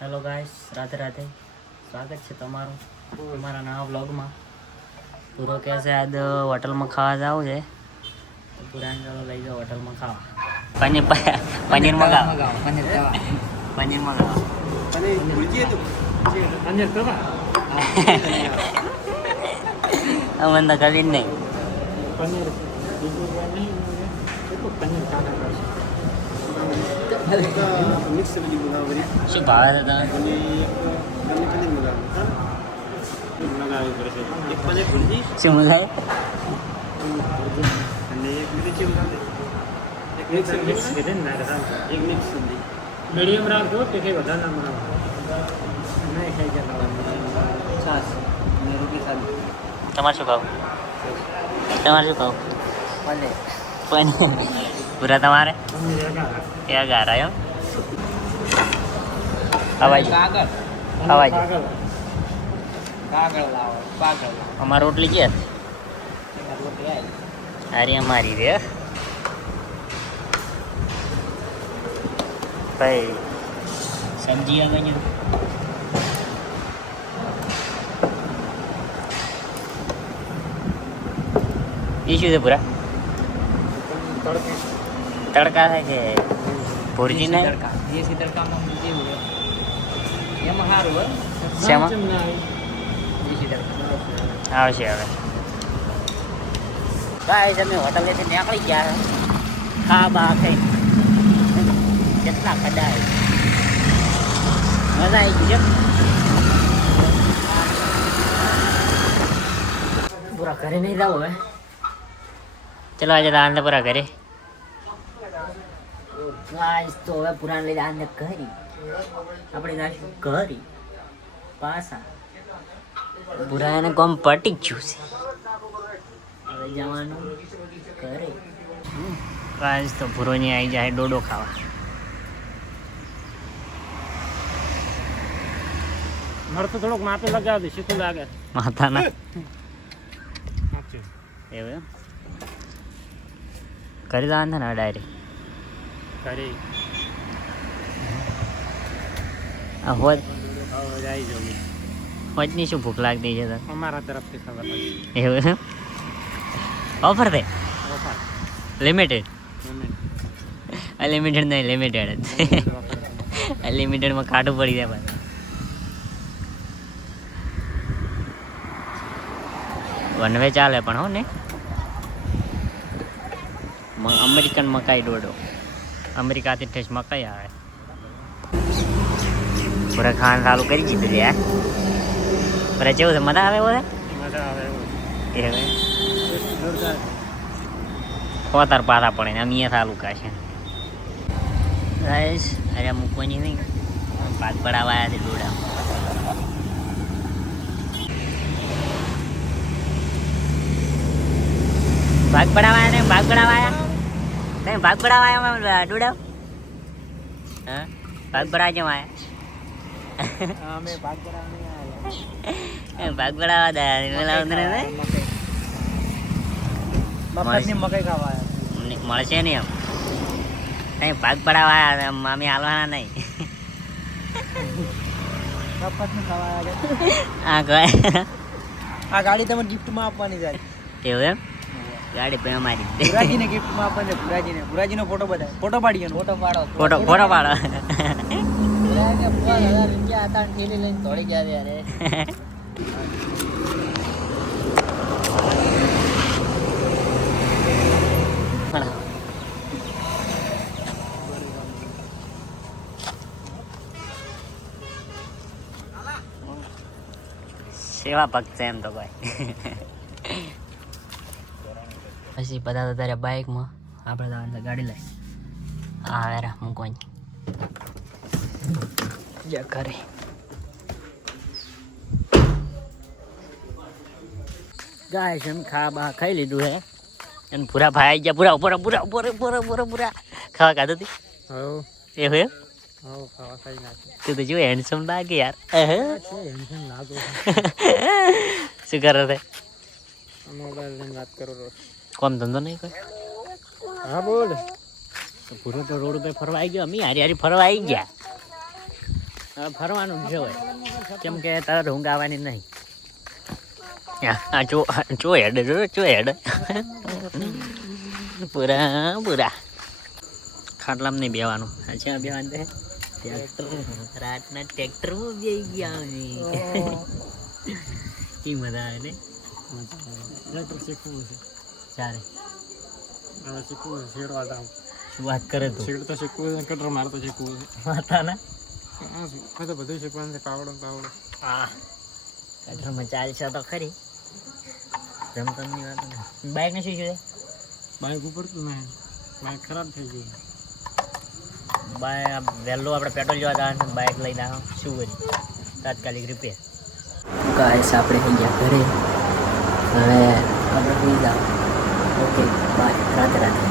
Hello guys, Radhe Radhe. સ્વાગત છે તમારું તમારા નવા વ્લોગમાં. પૂરો કહે છે આજ હોટલમાં ખાવા જવું છે તો પુરાણ ચાલો લઈ જાઓ હોટલમાં ખાવા. પનીર મગાવો. પનીર મગાવો. અમને તો કરી જ નહીં. શું ભાવે છે તમે? શું મગાય? મીડિયમ રાખજો કે કંઈ વધારે ના બનાવો નહીં ખાઈ જતા છાસ ને રોટી સાદી. તમારે શું ભાવ? તમારે શું ભાવ? પનીર પૂરા તમારે એ ગારા એમ અવાજ અવાજ અમારી રોટલી ક્યાં અરે અમારી રે ભાઈ સબ્જી આગળ એ શું છે પૂરા? તડકા થાય કે ભુરજી ને દેશી તડકામાં જેવું એમાં સારું હોય. શેમાં દેશી તડકા આવશે હવે ભાઈ તમે હોટલેથી નીકળી ગયા ખા બા થઈ કેટલા ખડા મજા આવી ગઈ પૂરા ઘરે નહીં જાવ હવે ચલો આજે આને પૂરા ઘરે ગાઈસ તો હવે પુરાણ લઈ આને ઘરી આપણે જાશું ઘરી પાછા પુરા એને કોમ પટી ગયું છે હવે જવાનું ઘરે. ગાઈસ તો પુરોની આવી જાય ડોડો ખાવા. મારે તો થોડોક માપે લગાવી દે શીખું લાગે માથાના એવું એમ કરી જવાનું છે ને ડાયરેક્ટ કરી આ હોજ આવી જવું હોજની શું ભૂખ લાગતી છે તાર અમારા તરફથી ખબર પડી. એવું એમ ઓફર દે લિમિટેડ અનલિમિટેડ નહીં લિમિટેડ જ અનલિમિટેડમાં કાઢવું પડી જાય પાછું. વન વે ચાલે પણ હો ને અમેરિકન મકાઈ ડોડો અમેરિકાથી ઠેસ મકાઈ આવે પૂરા ખાવાનું ચાલુ કરી દીધું યાર. પૂરા કેવું છે? મજા આવે બોલે મજા આવે એવું જોરદાર. પોતાર પાછા પડે ને અમે તાલુકા છે ગાઈસ. અરે મૂકવાની નહીં ભાગ પડાવાયા છે ડોડા. ભાગ પડાવાયા ને ભાગ પડાવાયા તમે ભાગ પડાવાયા ડોડા હા ભાગ પડાવા કેમ આયા? અમે ભાગ કરાવવા નહીં આવ્યા. ભાગ પડાવા દે મફતની મકાઈ ખાવા આવ્યા. મળશે ને એમ નહીં ભાગ પડાવાયા અમે હાલવાના નહીં. મફતની ખાવા આવ્યા. હા કહે આ ગાડી તમે ગિફ્ટમાં આપવાની જાય. એવું એમ ગાડી પણ અમારી ગુરાજીને ગિફ્ટમાં આપવાની છે. ગુરાજીનો ફોટો બતાય. ફોટો પાડી ફોટો પાડો ફોટો ફોટો પાડો. રૂપિયા હતા ઠેલી લઈને દોડી ગયા ત્યારે. સેવા ભક્ત છે એમ તો ભાઈ. પછી બધા તો તારે બાઇકમાં આપણે તો ગાડી લઈ હા વેરા મૂકવાની જા ઘરે. ગાય છે ખા બા ખાઈ લીધું હે અને પૂરા ભાઈ આવી ગયા પૂરા પૂરા પૂરા પૂરા પૂરા પૂરા પૂરા ખાવા ખાધું હતી એવું એમ ખાવા ખાઈ નાખી. તું તો જો હેન્ડસમ લાગે યાર. હેન્ડસમ લાગો. શું કરે છે? મોબાઈલ લઈને વાત કરો રોજ. કોમ ધંધો નહીં કોઈ? હા બોલ. પૂરો તો રોડ ઉપર ફરવા આવી ગયો. અમે હારી હારી ફરવા આવી ગયા. હવે ફરવાનું જ હોય કેમ કે તારે ઊંઘ આવવાની નહીં આ ચો હેડ પૂરા ખાટલામાં નહીં બેવાનું જ્યાં બેવાનું છે રાતના ટ્રેક્ટરમાં બેસી ગયા અમે એ મજા આવે ને ટ્રેક્ટર શીખવું છે ચાલે હવે શીખવું છે શેડવા જાવ શું વાત કરે તું શેડ તો શીખવું છે કટર મારે તો શીખવું છે માતાના હા મેં તો બધું શીખવાનું છે પાવડો હા કટરમાં ચાલશે તો ખરી જમતમની વાત ને બાઇક ને શું છે બાઇક ઉપર તો નહીં બાઇક ખરાબ થઈ ગયું બાઇક વહેલું આપણે પેટ્રોલ જોવા જવાનું બાઇક લઈને આવો શું કરી તાત્કાલિક રિપેર ગાઈસ આપણે થઈ ગયા ઘરે હવે આપણે સુઈ જાઓ ઓકે બાય રાતે